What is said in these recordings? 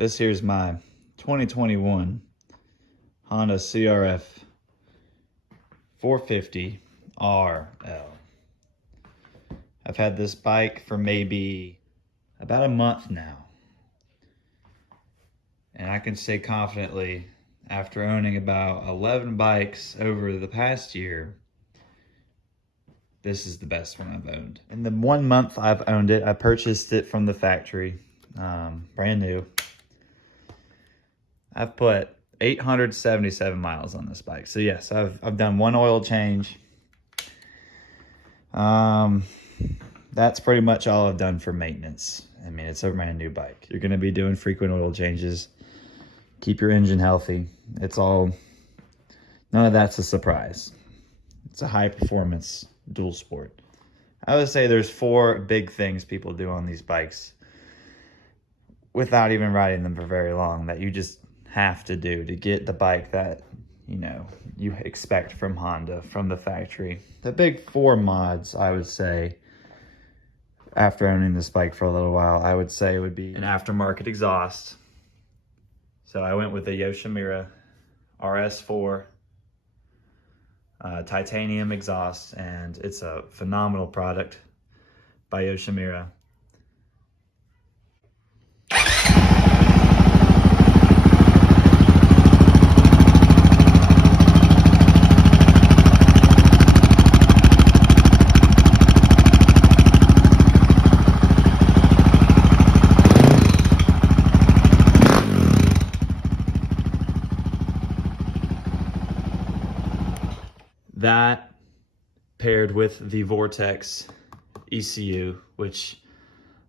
This here's my 2021 Honda CRF450RL. I've had this bike for maybe about a month now. And I can say confidently, after owning about 11 bikes over the past year, this is the best one I've owned. In the 1 month I've owned it, I purchased it from the factory, brand new. I've put 877 miles on this bike. So yes, I've done one oil change. That's pretty much all I've done for maintenance. I mean, it's a brand new bike. You're gonna be doing frequent oil changes. Keep your engine healthy. None of that's a surprise. It's a high performance dual sport. I would say there's 4 big things people do on these bikes without even riding them for very long that you just have to do to get the bike that, you know, you expect from Honda, from the factory. The big 4 mods, I would say, after owning this bike for a little while, I would say would be an aftermarket exhaust. So I went with the Yoshimura RS4 titanium exhaust, and it's a phenomenal product by Yoshimura. That paired with the Vortex ECU, which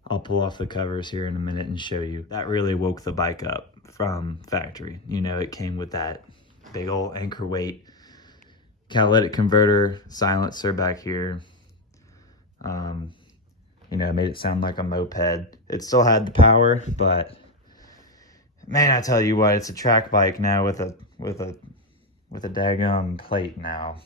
I'll pull off the covers here in a minute and show you, that really woke the bike up from factory. You know, it came with that big old anchor weight catalytic converter silencer back here. You know, it made it sound like a moped. It still had the power, but man, I tell you what, it's a track bike now with a daggum plate now.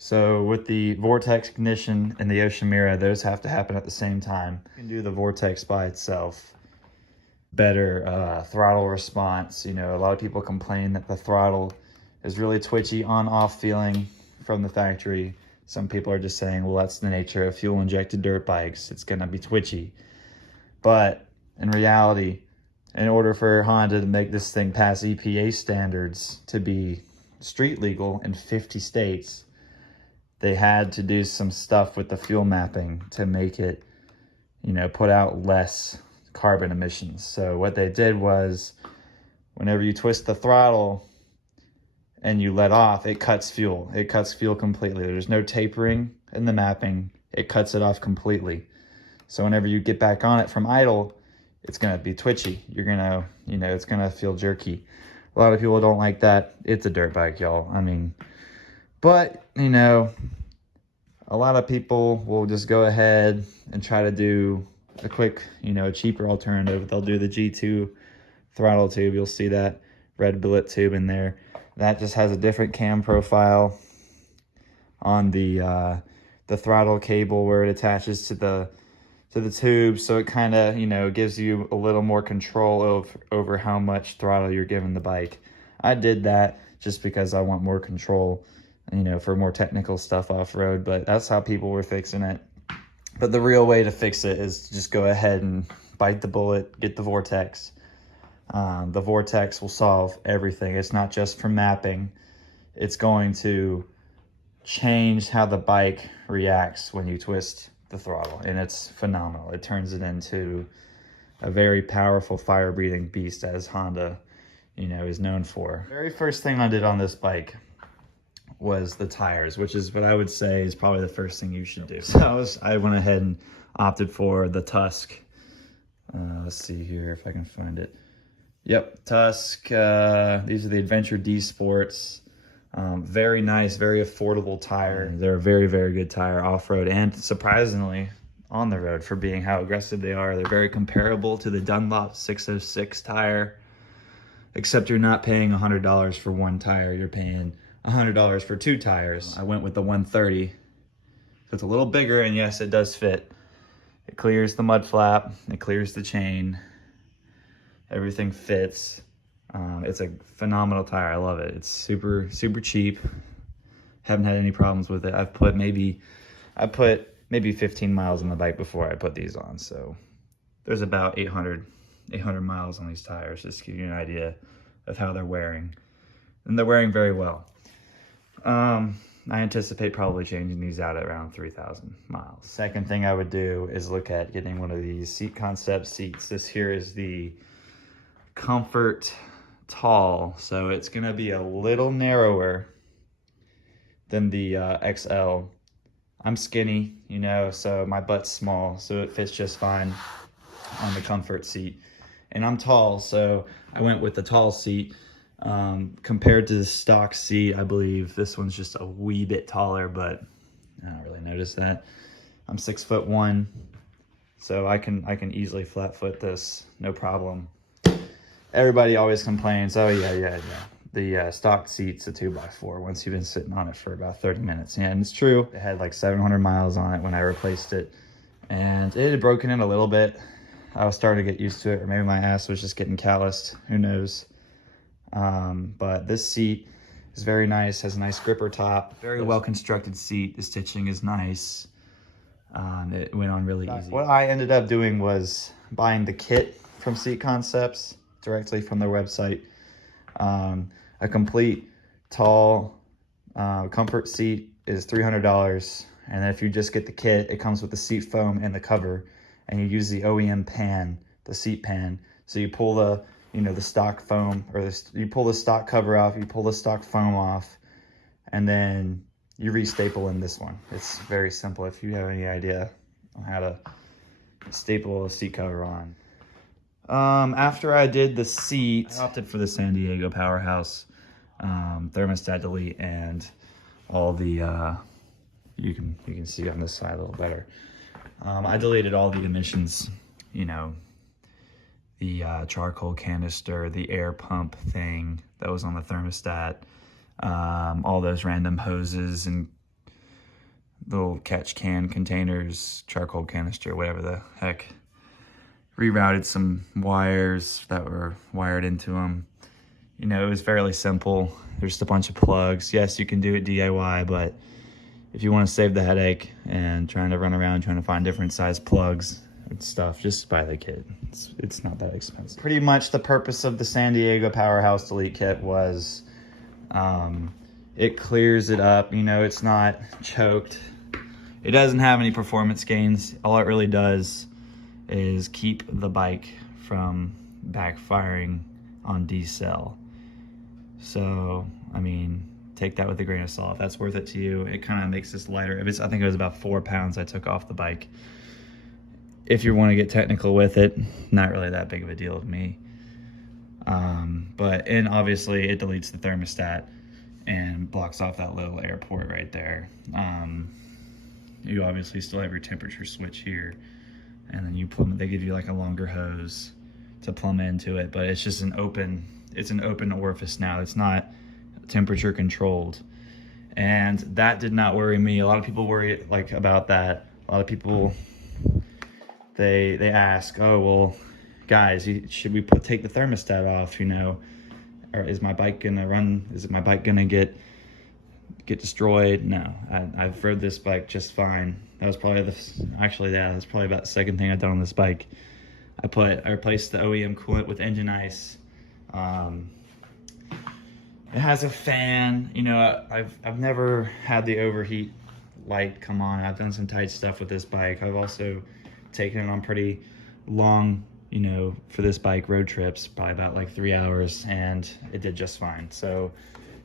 So with the Vortex ignition and the Yoshimura, those have to happen at the same time. You can do the Vortex by itself. Better throttle response. You know, a lot of people complain that the throttle is really twitchy on-off feeling from the factory. Some people are just saying, well, that's the nature of fuel-injected dirt bikes. It's gonna be twitchy. But in reality, in order for Honda to make this thing pass EPA standards to be street legal in 50 states, they had to do some stuff with the fuel mapping to make it, you know, put out less carbon emissions. So what they did was, whenever you twist the throttle and you let off, it cuts fuel. It cuts fuel completely. There's no tapering in the mapping. It cuts it off completely. So whenever you get back on it from idle, it's gonna be twitchy. You're gonna, you know, it's gonna feel jerky. A lot of people don't like that. It's a dirt bike, y'all. I mean, but, you know, a lot of people will just go ahead and try to do a quick, you know, cheaper alternative. They'll do the G2 throttle tube. You'll see that red billet tube in there. That just has a different cam profile on the throttle cable where it attaches to the tube, so it kind of, you know, gives you a little more control over how much throttle you're giving the bike. I did that just because I want more control, you know, for more technical stuff off-road, but that's how people were fixing it. But the real way to fix it is to just go ahead and bite the bullet, get the Vortex. The Vortex will solve everything. It's not just for mapping. It's going to change how the bike reacts when you twist the throttle, and it's phenomenal. It turns it into a very powerful fire-breathing beast, as Honda, you know, is known for. Very first thing I did on this bike was the tires, which is what I would say is probably the first thing you should do. So I went ahead and opted for the Tusk. Let's see here if I can find it. Yep, Tusk. These are the Adventure D Sports. Very nice, very affordable tire. They're a very, very good tire off-road and surprisingly on the road for being how aggressive they are. They're very comparable to the Dunlop 606 tire, except you're not paying $100 for one tire. You're paying $100 for 2 tires. I went with the 130. So it's a little bigger, and yes, it does fit. It clears the mud flap, it clears the chain, Everything fits. It's a phenomenal tire. I love it. It's super, super cheap. Haven't had any problems with it. I put maybe 15 miles on the bike before I put these on. So there's about 800 miles on these tires, just to give you an idea of how they're wearing. And they're wearing very well. I anticipate probably changing these out at around 3,000 miles. Second thing I would do is look at getting one of these Seat Concept seats. This here is the Comfort Tall, so it's gonna be a little narrower than the XL. I'm skinny, you know, so my butt's small, so it fits just fine on the Comfort seat. And I'm tall, so I went with the tall seat. Compared to the stock seat, I believe this one's just a wee bit taller, but I don't really notice that. I'm 6'1", so I can easily flat foot this, no problem. Everybody always complains, oh yeah, the stock seat's a 2x4 once you've been sitting on it for about 30 minutes. And it's true. It had like 700 miles on it when I replaced it, and it had broken in a little bit. I was starting to get used to it, or maybe my ass was just getting calloused, who knows. But this seat is very nice, has a nice gripper top, very well constructed seat. The stitching is nice. It went on really easy. What I ended up doing was buying the kit from Seat Concepts directly from their website. A complete tall comfort seat is $300, and then if you just get the kit, it comes with the seat foam and the cover, and you use the OEM pan, the seat pan. So you pull the the stock foam, or you pull the stock cover off, you pull the stock foam off, and then you re-staple in this one. It's very simple if you have any idea on how to staple a seat cover on. After I did the seat, I opted for the San Diego Powerhouse thermostat delete, and all the you can see on this side a little better. I deleted all the emissions, the charcoal canister, the air pump thing that was on the thermostat, all those random hoses and little catch can containers, charcoal canister, whatever the heck. Rerouted some wires that were wired into them. It was fairly simple. There's just a bunch of plugs. Yes, you can do it DIY, but if you want to save the headache and trying to run around trying to find different size plugs and stuff, just buy the kit. It's not that expensive. Pretty much the purpose of the San Diego Powerhouse Delete Kit was it clears it up. It's not choked. It doesn't have any performance gains. All it really does is keep the bike from backfiring on decel. So, take that with a grain of salt. If that's worth it to you, it kind of makes this lighter. I think it was about 4 pounds I took off the bike. If you want to get technical with it, not really that big of a deal to me. And obviously it deletes the thermostat and blocks off that little air port right there. You obviously still have your temperature switch here, and then you plumb. They give you like a longer hose to plumb into it, but it's just an open orifice now. It's not temperature controlled, and that did not worry me. A lot of people worry about that. A lot of people they ask, oh well, guys, should we take the thermostat off? Or is my bike gonna run? Is my bike gonna get destroyed? No, I've rode this bike just fine. That was probably that's probably about the second thing I've done on this bike. I replaced the OEM coolant with engine ice. It has a fan. I've never had the overheat light come on. I've done some tight stuff with this bike. I've also taken it on pretty long, for this bike road trips, probably about like 3 hours, and it did just fine. So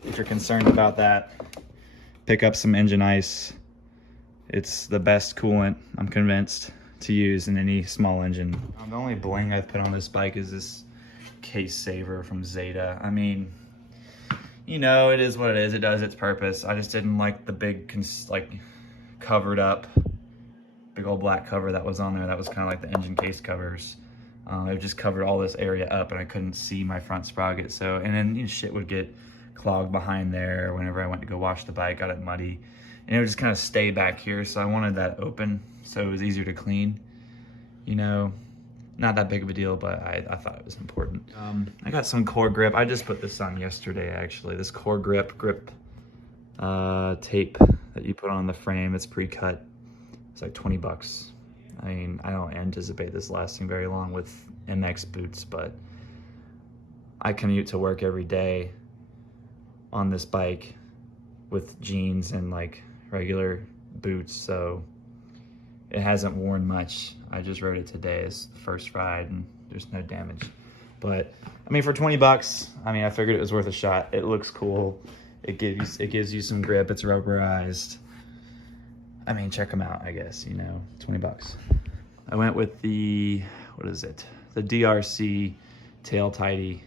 if you're concerned about that, pick up some engine ice. It's the best coolant, I'm convinced, to use in any small engine. The only bling I've put on this bike is this case saver from Zeta. It is what it is. It does its purpose. I just didn't like the big, covered up, big old black cover that was on there. That was kind of like the engine case covers. It just covered all this area up, and I couldn't see my front sprocket. So, and then shit would get clogged behind there whenever I went to go wash the bike, got it muddy, and it would just kind of stay back here. So I wanted that open so it was easier to clean. not that big of a deal, but I thought it was important. I got some core grip. I just put this on yesterday, actually. This core grip tape that you put on the frame. It's pre-cut. It's like 20 bucks. I mean, I don't anticipate this lasting very long with MX boots, but I commute to work every day on this bike with jeans and like regular boots, so it hasn't worn much. I just rode it today. It's the first ride and there's no damage. But I mean, for 20 bucks, I mean, I figured it was worth a shot. It looks cool. It gives you some grip. It's rubberized. I mean, check them out, I guess, you know, 20 bucks. I went with the, what is it? The DRC tail tidy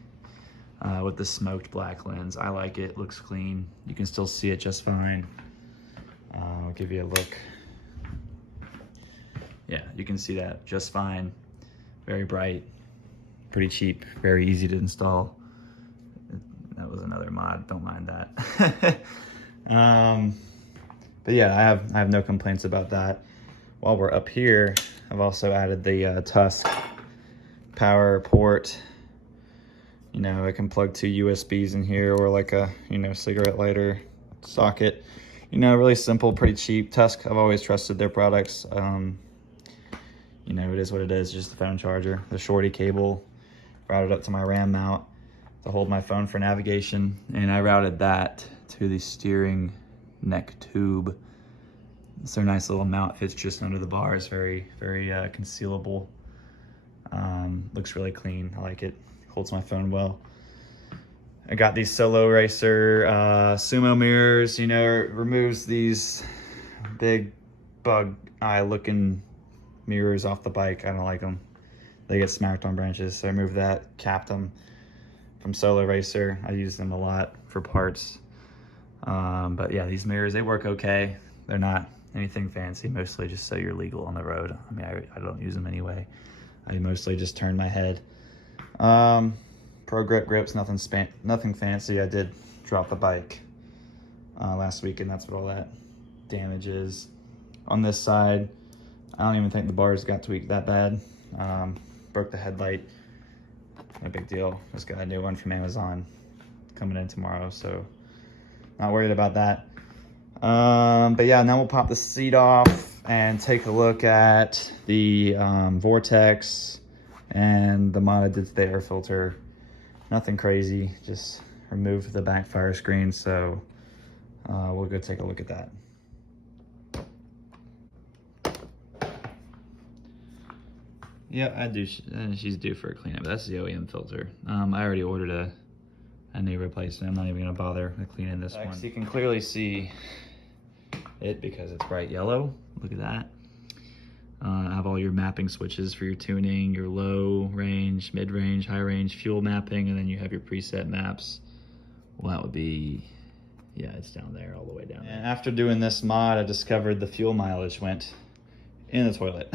with the smoked black lens. I like it. Looks clean. You can still see it just fine. I'll give you a look. Yeah, you can see that just fine. Very bright, pretty cheap, very easy to install. That was another mod, don't mind that. But yeah, I have no complaints about that. While we're up here, I've also added the Tusk power port. You know, I can plug 2 USBs in here or like a, you know, cigarette lighter socket. You know, really simple, pretty cheap. Tusk, I've always trusted their products. You know, it is what it is, just a phone charger. The shorty cable routed up to my RAM mount to hold my phone for navigation, and I routed that to the steering neck tube. It's a nice little mount, fits just under the bars, very, very concealable. Looks really clean, I like it, holds my phone well. I got these Solo Racer sumo mirrors, you know, it removes these big bug eye looking mirrors off the bike. I don't like them. They get smacked on branches, so I removed that, capped them from Solo Racer. I use them a lot for parts. But yeah, these mirrors, they work okay. They're not anything fancy, mostly just so you're legal on the road. I mean, I don't use them anyway. I mostly just turn my head. Pro Grip grips, nothing fancy. I did drop the bike last week, and that's what all that damage is. On this side, I don't even think the bars got tweaked that bad. Broke the headlight, no big deal. Just got a new one from Amazon coming in tomorrow, so not worried about that. But yeah, now we'll pop the seat off and take a look at the Vortex and the mod I did to the air filter. Nothing crazy, just removed the backfire screen, so we'll go take a look at that. Yeah, I do. She's due for a cleanup. That's the OEM filter. I already ordered a new replacement. I'm not even gonna bother cleaning this one. You can clearly see it because it's bright yellow. Look at that. I have all your mapping switches for your tuning, your low range, mid range, high range, fuel mapping, and then you have your preset maps. Well, that would be, yeah, it's down there, all the way down there. And after doing this mod, I discovered the fuel mileage went in the toilet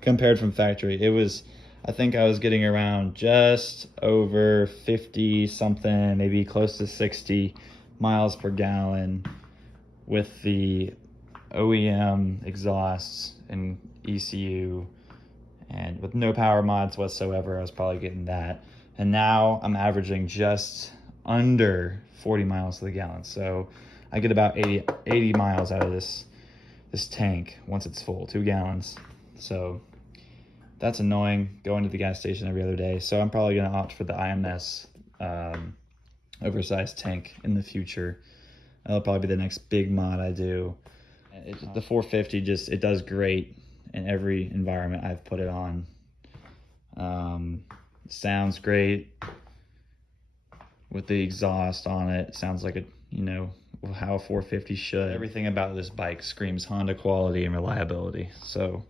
compared from factory. It was, I think I was getting around just over 50 something, maybe close to 60 miles per gallon with the OEM exhausts and ECU, and with no power mods whatsoever. I was probably getting that, and now I'm averaging just under 40 miles to the gallon. So I get about 80 miles out of this tank once it's full, 2 gallons. So that's annoying, going to the gas station every other day. So I'm probably going to opt for the IMS oversized tank in the future. That'll probably be the next big mod I do. The 450 just, it does great in every environment I've put it on. Sounds great with the exhaust on it. Sounds like a, you know, how a 450 should. Everything about this bike screams Honda quality and reliability. So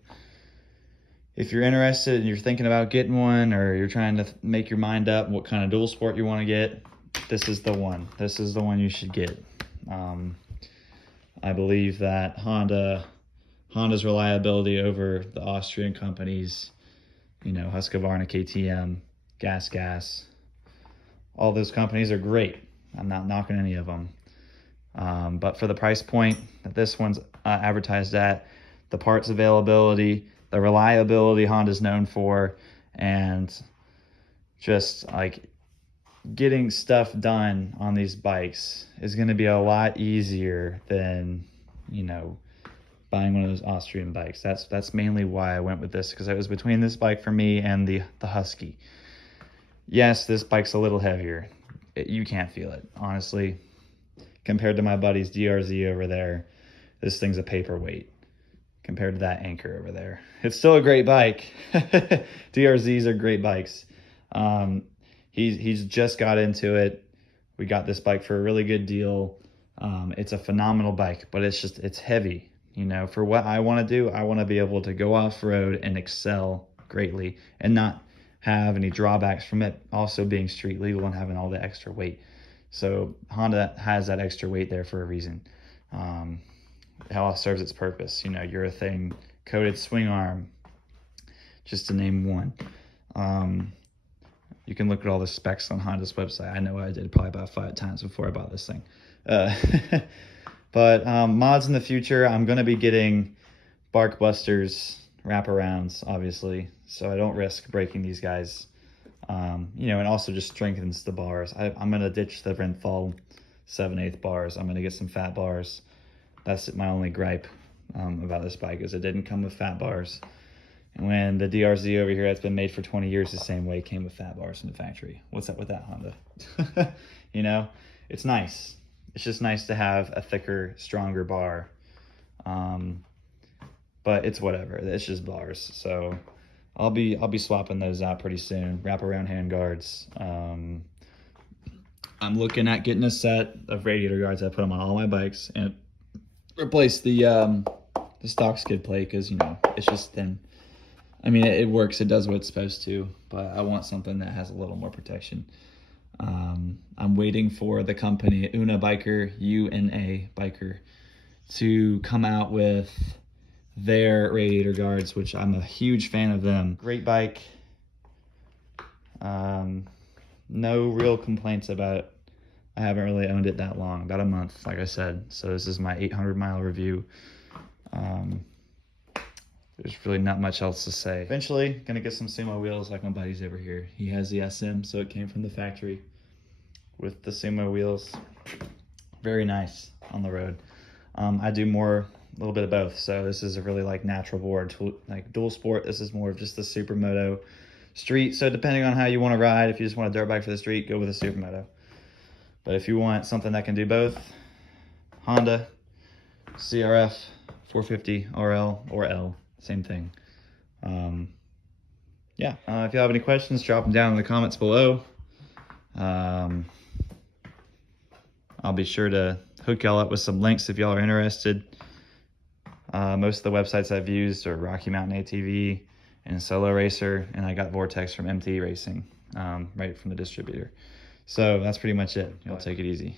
if you're interested and you're thinking about getting one, or you're trying to make your mind up what kind of dual sport you want to get, this is the one. This is the one you should get. I believe that Honda's reliability over the Austrian companies, you know, Husqvarna, KTM, Gas, all those companies are great. I'm not knocking any of them. But for the price point that this one's advertised at, the parts availability, the reliability Honda's known for, and just like getting stuff done on these bikes is going to be a lot easier than, you know, buying one of those Austrian bikes. That's mainly why I went with this, because it was between this bike for me and the Husky. Yes, this bike's a little heavier. You can't feel it, honestly. Compared to my buddy's DRZ over there, this thing's a paperweight compared to that Anchor over there. It's still a great bike. DRZs are great bikes. He's just got into it. We got this bike for a really good deal. It's a phenomenal bike, but it's heavy. You know, for what I want to do, I want to be able to go off-road and excel greatly and not have any drawbacks from it also being street legal and having all the extra weight. So Honda has that extra weight there for a reason. It all serves its purpose. You know, urethane coated swing arm, just to name one. You can look at all the specs on Honda's website. I know I did probably about 5 times before I bought this thing. But mods in the future, I'm going to be getting bark busters, wraparounds, obviously, so I don't risk breaking these guys. You know, and also just strengthens the bars. I'm going to ditch the Renthal 7/8 bars. I'm going to get some fat bars. That's my only gripe about this bike, is it didn't come with fat bars. And when the DRZ over here that's been made for 20 years the same way came with fat bars from the factory. What's up with that, Honda? You know, it's nice. It's just nice to have a thicker, stronger bar. But it's whatever. It's just bars. So I'll be swapping those out pretty soon. Wraparound hand guards. I'm looking at getting a set of radiator guards. I put them on all my bikes and replace the stock skid plate, because, you know, it's just thin. I mean, it works. It does what it's supposed to, but I want something that has a little more protection. I'm waiting for the company UNA Biker to come out with their radiator guards, which I'm a huge fan of them. Great bike. No real complaints about it. I haven't really owned it that long, about a month, like I said. So this is my 800-mile review. There's really not much else to say. Eventually, gonna get some Sumo wheels like my buddy's over here. He has the SM, so it came from the factory with the Sumo wheels. Very nice on the road. I do a little bit of both. So this is a really like natural board, like dual sport. This is more of just the Supermoto street. So depending on how you want to ride, if you just want a dirt bike for the street, go with a Supermoto. But if you want something that can do both, Honda CRF450RL or L, same thing. Yeah, if you have any questions, drop them down in the comments below. I'll be sure to hook y'all up with some links if y'all are interested. Most of the websites I've used are Rocky Mountain ATV and Solo Racer, and I got Vortex from MT Racing, right from the distributor. So that's pretty much it. Y'all take it easy.